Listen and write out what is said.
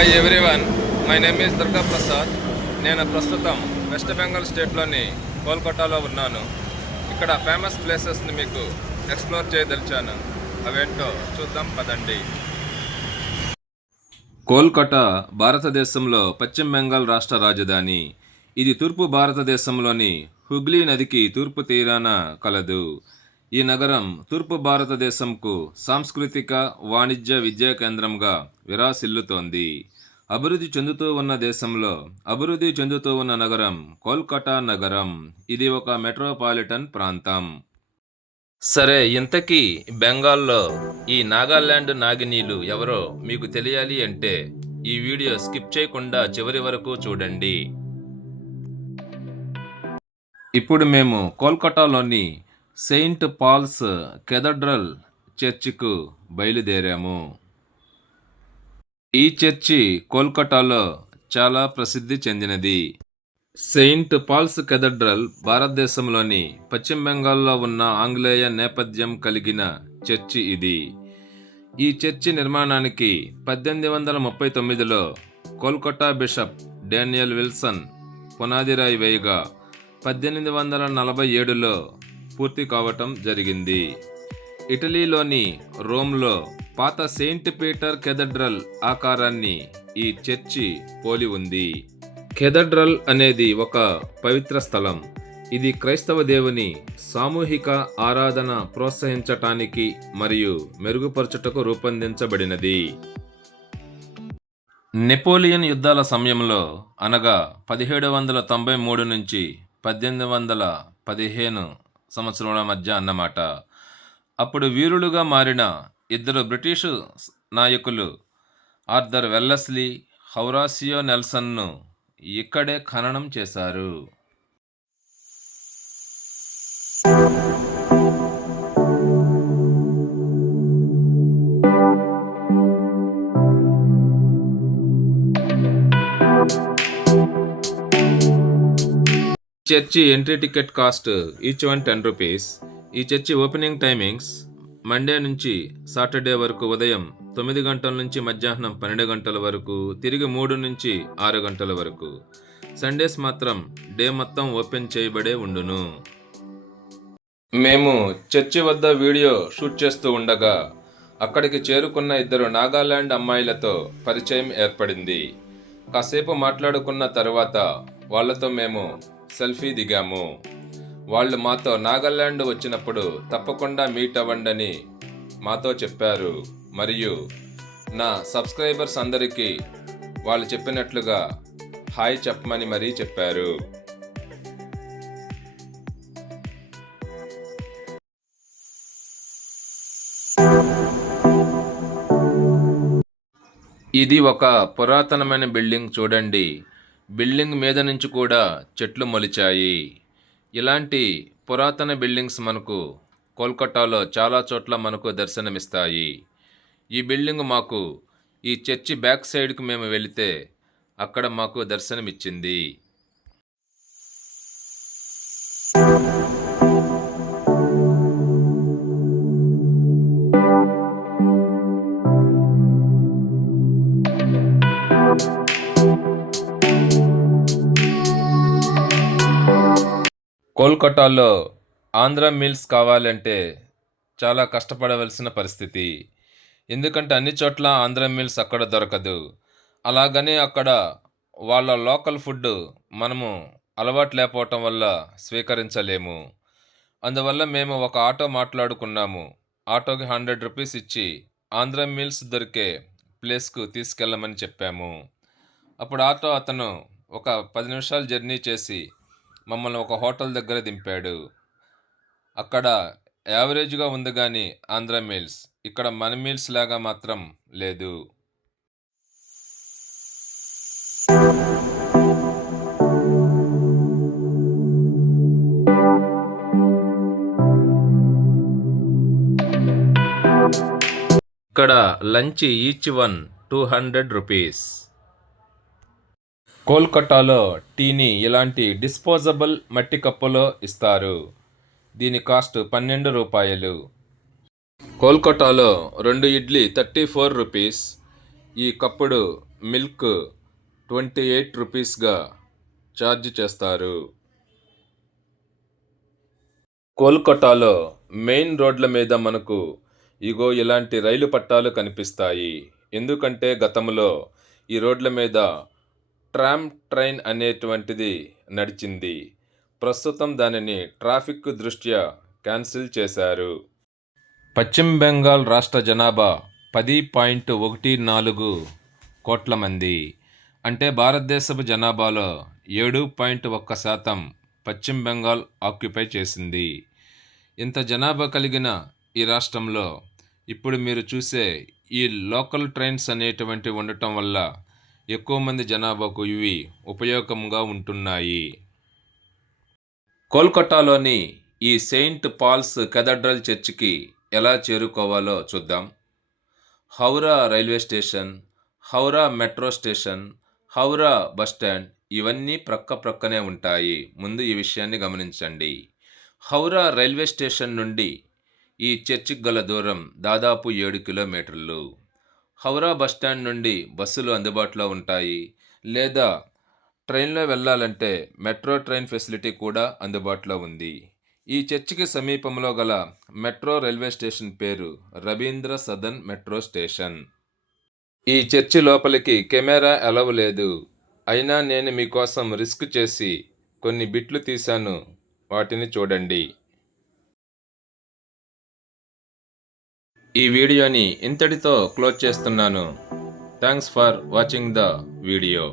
Hi everyone, my name is Durga Prasad. నేను ప్రస్తుతం west Bengal స్టేట్లోని కోల్కతాలో ఉన్నాను. ఇక్కడ ఫేమస్ ప్లేసెస్ని మీకు ఎక్స్ప్లోర్ చేయదలిచాను. అవేంటో చూద్దాం పదండి. కోల్కతా భారతదేశంలో పశ్చిమ బెంగాల్ రాష్ట్ర రాజధాని. ఇది తూర్పు భారతదేశంలోని హుగ్లీ నదికి తూర్పు తీరాన కలదు. ఈ నగరం తూర్పు భారతదేశంకు సాంస్కృతిక, వాణిజ్య, విద్యా కేంద్రంగా విరాసిల్లుతోంది. అభివృద్ధి చెందుతూ ఉన్న దేశంలో అభివృద్ధి చెందుతూ ఉన్న నగరం కోల్కతా నగరం. ఇది ఒక మెట్రోపాలిటన్ ప్రాంతం. సరే, ఇంతకీ బెంగాల్లో ఈ నాగాల్యాండ్ నాగినీలు ఎవరో మీకు తెలియాలి అంటే ఈ వీడియో స్కిప్ చేయకుండా చివరి వరకు చూడండి. ఇప్పుడు మేము కోల్కతాలోని సెయింట్ పాల్స్ కేథడ్రల్ చర్చికు బయలుదేరాము. ఈ చర్చి కోల్కతాలో చాలా ప్రసిద్ధి చెందినది. సెయింట్ పాల్స్ కేథడ్రల్ భారతదేశంలోని పశ్చిమ బెంగాల్లో ఉన్న ఆంగ్లేయ నేపథ్యం కలిగిన చర్చి ఇది. ఈ చర్చి నిర్మాణానికి 1839లో కోల్కతా బిషప్ డానియల్ విల్సన్ పునాదిరాయి వేయగా 1847లో పూర్తి కావటం జరిగింది. ఇటలీలోని రోమ్లో పాత సెయింట్ పీటర్ కేథడ్రల్ ఆకారాన్ని ఈ చర్చి పోలి ఉంది. కేథడ్రల్ అనేది ఒక పవిత్ర స్థలం. ఇది క్రైస్తవ దేవుని సామూహిక ఆరాధన ప్రోత్సహించటానికి మరియు మెరుగుపరచుటకు రూపొందించబడినది. నెపోలియన్ యుద్ధాల సమయంలో అనగా 1793 నుంచి 1815 సంవత్సరాల మధ్య అన్నమాట. అప్పుడు వీరులుగా మారిన ఇద్దరు బ్రిటిషు నాయకులు ఆర్థర్ వెల్లస్లీ, హౌరాసియో నెల్సన్ను ఇక్కడే ఖననం చేశారు. Church entry ticket cost each one 10 rupees. ఈ చర్చి ఓపెనింగ్ టైమింగ్స్ మండే నుంచి సాటర్డే వరకు ఉదయం 9 గంటల నుంచి మధ్యాహ్నం 12 గంటల వరకు, తిరిగి 3 నుంచి 6 గంటల వరకు. సండేస్ మాత్రం డే మొత్తం ఓపెన్ చేయబడే ఉండును. మేము చర్చి వద్ద వీడియో షూట్ చేస్తూ ఉండగా అక్కడికి చేరుకున్న ఇద్దరు నాగాలాండ్ అమ్మాయిలతో పరిచయం ఏర్పడింది. కాసేపు మాట్లాడుకున్న తర్వాత వాళ్లతో మేము సెల్ఫీ దిగాము. వాళ్ళు మాతో నాగాలాండ్ వచ్చినప్పుడు తప్పకుండా మీట్ అవ్వండని మాతో చెప్పారు. మరియు నా సబ్స్క్రైబర్స్ అందరికీ వాళ్ళు చెప్పినట్లుగా హాయ్ చెప్పమని మరీ చెప్పారు. ఇది ఒక పురాతనమైన బిల్డింగ్ చూడండి. బిల్డింగ్ మీద నుంచి కూడా చెట్లు మొలిచాయి. ఇలాంటి పురాతన బిల్డింగ్స్ మనకు కోల్కతాలో చాలా చోట్ల మనకు దర్శనమిస్తాయి. ఈ బిల్డింగ్ మాకు ఈ చర్చి బ్యాక్ సైడ్కి మేము వెళితే అక్కడ మాకు దర్శనమిచ్చింది. కోల్కతాలో ఆంధ్ర మీల్స్ కావాలంటే చాలా కష్టపడవలసిన పరిస్థితి. ఎందుకంటే అన్ని చోట్ల ఆంధ్ర మీల్స్ అక్కడ దొరకదు. అలాగని అక్కడ వాళ్ళ లోకల్ ఫుడ్ మనము అలవాటు లేకపోవటం వల్ల స్వీకరించలేము. అందువల్ల మేము ఒక ఆటో మాట్లాడుకున్నాము. ఆటోకి 100 రూపీస్ ఇచ్చి ఆంధ్ర మీల్స్ దొరికే ప్లేస్కు తీసుకెళ్ళమని చెప్పాము. అప్పుడు ఆటో అతను ఒక 10 నిమిషాలు జర్నీ చేసి మమ్మల్ని ఒక హోటల్ దగ్గర దింపాడు. అక్కడ యావరేజ్గా ఉంది కానీ ఆంధ్ర మీల్స్, ఇక్కడ మన మీల్స్ లాగా మాత్రం లేదు. ఇక్కడ లంచ్ ఈచ్ వన్ 200 రూపీస్. కోల్కతాలో టీని ఇలాంటి డిస్పోజబుల్ మట్టి కప్పులో ఇస్తారు. దీని కాస్ట్ 12 రూపాయలు. కోల్కతాలో 2 ఇడ్లీ 34 రూపీస్. ఈ కప్పుడు మిల్క్ 28 రూపీస్గా ఛార్జ్ చేస్తారు. కోల్కతాలో మెయిన్ రోడ్ల మీద మనకు ఇగో ఇలాంటి రైలు పట్టాలు కనిపిస్తాయి. ఎందుకంటే గతంలో ఈ రోడ్ల మీద ట్రైన్ అనేటువంటిది నడిచింది. ప్రస్తుతం దానిని ట్రాఫిక్ దృష్ట్యా క్యాన్సిల్ చేశారు. పశ్చిమ బెంగాల్ రాష్ట్ర జనాభా 10.14 కోట్ల మంది. అంటే భారతదేశపు జనాభాలో 7.1% పశ్చిమ బెంగాల్ ఆక్యుపై చేసింది. ఇంత జనాభా కలిగిన ఈ రాష్ట్రంలో ఇప్పుడు మీరు చూసే ఈ లోకల్ ట్రైన్స్ అనేటువంటివి ఉండటం వల్ల ఎక్కువ మంది జనాభాకు ఇవి ఉపయోగంగా ఉంటున్నాయి. కోల్కతాలోని ఈ సెయింట్ పాల్స్ కేథడ్రల్ చర్చికి ఎలా చేరుకోవాలో చూద్దాం. Howrah railway station, Howrah metro station, Howrah bus stand ఇవన్నీ ప్రక్కనే ఉంటాయి. ముందు ఈ విషయాన్ని గమనించండి. హౌరా రైల్వే స్టేషన్ నుండి ఈ చర్చికి గల దూరం దాదాపు 7 కిలోమీటర్లు. హౌరా బస్టాండ్ నుండి బస్సులు అందుబాటులో ఉంటాయి, లేదా ట్రైన్లో వెళ్ళాలంటే మెట్రో ట్రైన్ ఫెసిలిటీ కూడా అందుబాటులో ఉంది. ఈ చర్చికి సమీపంలో గల మెట్రో రైల్వే స్టేషన్ పేరు రవీంద్ర సదన్ మెట్రో స్టేషన్. ఈ చర్చి లోపలికి కెమెరా అలౌ లేదు. అయినా నేను మీకోసం రిస్క్ చేసి కొన్ని బిట్లు తీశాను, వాటిని చూడండి. ఈ వీడియోని ఇంతటితో క్లోజ్ చేస్తున్నాను. Thanks for watching the video.